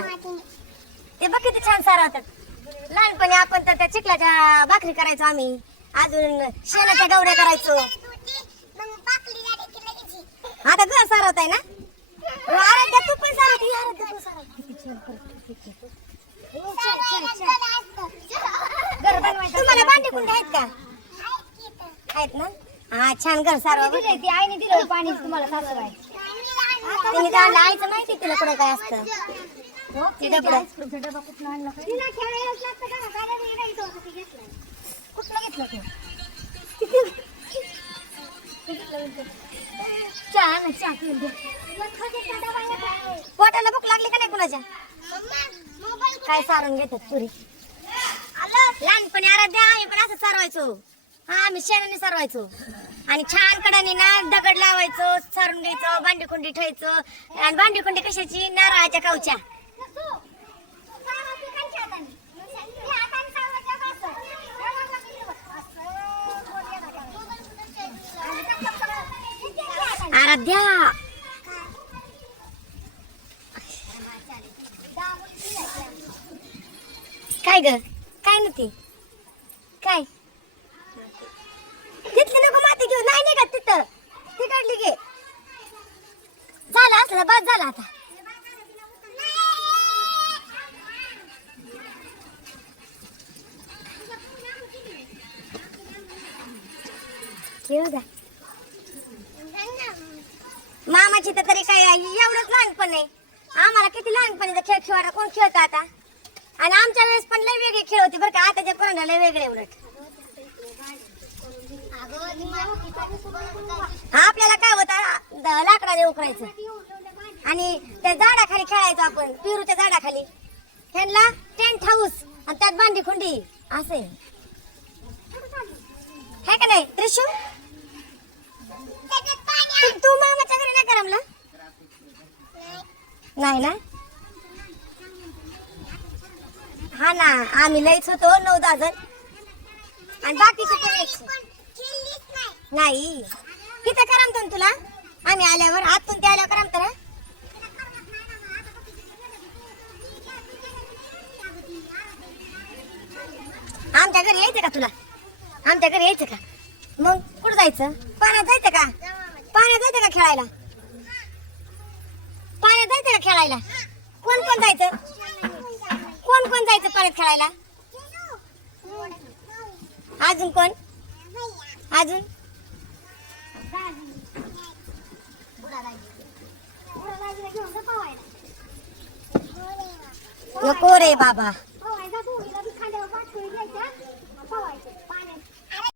ते बघ किती छान सारा होतात लहानपणी आपण तर त्या चिखलाच्या भाकरी करायचो आम्ही अजून शेणाच्या गवड्या करायचो आता घर सारवत आहे ना? तुम्हाला भांडी कुंडी आहेत का? आहेत ना? हा छान घर सारवा. ती आईने दिलं पाणी तुम्हाला सासू आहे तिने आईचं माहिती तिला कुठं काय असतं. ते डबडं. पोटाला भूक लागली का नाही कुणाच्या? काय सारून घेतात पुरी लहानपणी आराध्या आम्ही पण असं सारवायचो. हा आम्ही शेणाने सारवायचो. आणि छान कडाने ना दगड लावायचो सारून घ्यायचो भांडी कुंडी ठेवायचो. आणि भांडी कुंडी कशाची? नारळाच्या कावच्या. अद्या काय ग? काय नव्हती काय? तिथली नको माती घेऊ. नाही नाही का तिथं तिकडली घे झालं असलं बस झालं आता. घेऊ द्या मामाची तर तरी काय एवढंच लहानपण आहे. आम्हाला किती लहानपणी खेळ खेळायला कोण खेळतं आता? आणि आमच्या वेळेस पण लय वेगळे खेळ होते बरं का. आताच्या कोणाला लय वेगळे उलट. आपल्याला काय होतं? लाकडाने उकरायचं. आणि त्या झाडाखाली खेळायचो आपण पिरूच्या झाडाखाली. ह्यांना टेंट हाऊस आणि त्यात बांधी खुंडी. असे हे का नाही? त्रिशू तू- तू मामाच्या घरी नाही करमला नाही ना? हा ना आम्ही लयच होतो नऊ दहा जण. आणि बाकीचे पण यायचे. नाही. किती करमतो ना तुला. आम्ही आल्यावर आतून ते आल्यावर करमतो ना आमच्या घरी यायचं का तुला? आमच्या घरी यायचं का? मग कुठं जायचं? पाण्यात जायचं का? पाण्यात जायचं का खेळायला? जायचं का खेळायला? कोण कोण जायचं? कोण कोण जायचं परत खेळायला? अजून कोण? अजून? नको रे बाबा.